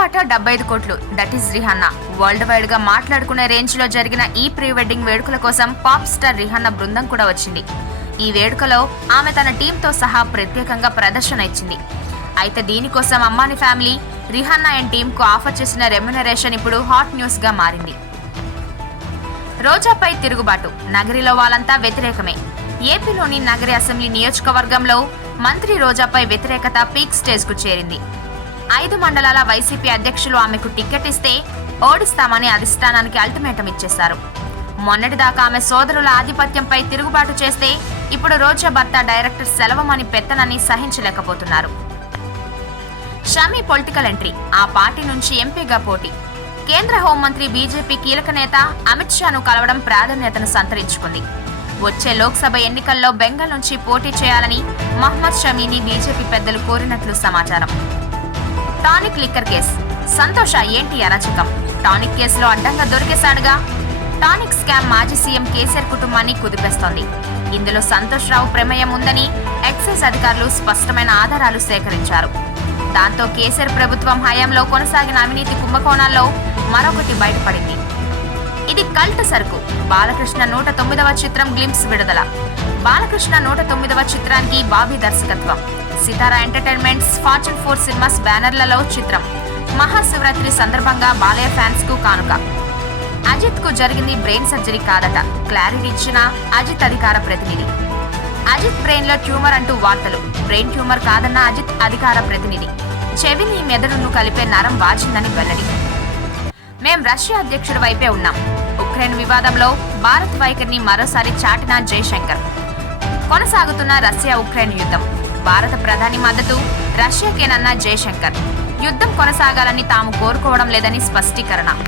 పాట డెబ్బై ఐదు కోట్లు. దట్ ఈస్ రిహాన్నా వరల్డ్ వైడ్గా మాట్లాడుకునే రేంజ్లో జరిగిన ఈ ప్రీ వెడ్డింగ్ వేడుకల కోసం పాప్ స్టార్ రిహాన్నా బృందం కూడా వచ్చింది. ఈ వేడుకలో ఆమె తన టీంతో సహా ప్రత్యేకంగా ప్రదర్శన ఇచ్చింది. అయితే దీనికోసం అమ్మాని ఫ్యామిలీ రిహాన్నా అండ్ టీంకు కు ఆఫర్ చేసిన రెమ్యునరేషన్ ఇప్పుడు హాట్ న్యూస్గా మారింది. రోజాపై తిరుగుబాటు. నగరిలో వాళ్ళంతా వ్యతిరేకమే. ఏపీలోని నగరి అసెంబ్లీ నియోజకవర్గంలో మంత్రి రోజాపై వ్యతిరేకత పీక్ స్టేజ్కు చేరింది. ఐదు మండలాల వైసీపీ అధ్యక్షులు ఆమెకు టికెట్ ఇస్తే ఓడిస్తామని అధిష్టానానికి అల్టిమేటం ఇచ్చేశారు. మొన్నటిదాకా ఆమె సోదరుల ఆధిపత్యంపై తిరుగుబాటు చేస్తే ఇప్పుడు రోజా భర్త డైరెక్టర్ సెలవమని పెత్తనని సహించలేకపోతున్నారు. షమీ పొలిటికల్ ఎంట్రీ ఆ పార్టీ నుంచి ఎంపీగా పోటీ. కేంద్ర హోంమంత్రి బీజేపీ కీలక నేత అమిత్ షాను కలవడం ప్రాధాన్యతను సంతరించుకుంది. వచ్చే లోక్సభ ఎన్నికల్లో బెంగాల్ నుంచి పోటీ చేయాలని మహ్మద్ షమీని బీజేపీ పెద్దలు కోరినట్లు సమాచారం. Tonic liquor case. సంతోష ఏంటి అరాచకం? టానిక్ కేసులో అడ్డంగా దొరికేశాడుగా? టానిక్ స్కామ్ మాజీ సీఎం కేసీఆర్ కుటుంబాన్ని కుదిపేస్తోంది. ఇందులో సంతోష్ రావు ప్రమేయం ఉందని ఎక్సైజ్ అధికారులు స్పష్టమైన ఆధారాలు సేకరించారు. దాంతో కేసీఆర్ ప్రభుత్వం హయాంలో కొనసాగిన అవినీతి కుంభకోణాల్లో మరొకటి బయటపడింది. ఇది కల్ట్ సరుకు. బాలకృష్ణ నూట తొమ్మిదవ చిత్రం గ్లిమ్స్ విడుదల. బాలకృష్ణ నూట తొమ్మిదవ చిత్రానికి బాబీ దర్శకత్వం. Sithara entertainments fortune four cinemas బ్యానర్లలో చిత్రం. మహాశివరాత్రి సందర్భంగా బాలయ్య ఫ్యాన్స్కు కానుక. అజిత్కు జరిగింది బ్రెయిన్ సర్జరీ కాదట. క్లారిటీ ఇచ్చిన అజిత్ అధికార ప్రతినిధి. అజిత్ బ్రెయిన్లో ట్యూమర్ అంటూ వార్తలు. బ్రెయిన్ ట్యూమర్ కాదన్న అజిత్ అధికార ప్రతినిధి. చెవిని మెదడును కలిపే నరం వాచిందని వెల్లడి. మేం రష్యా అధ్యక్షుడి వైపే ఉన్నాం. ఉక్రెయిన్ వివాదంలో భారత్ వైఖరిని మరోసారి చాటిన జైశంకర్ కొనసాగుతున్న రష్యా ఉక్రెయిన్ యుద్ధం. భారత ప్రధాని మద్దతు రష్యాకేనన్న జయశంకర్. యుద్ధం కొనసాగాలని తాము కోరుకోవడం లేదని స్పష్టీకరణ.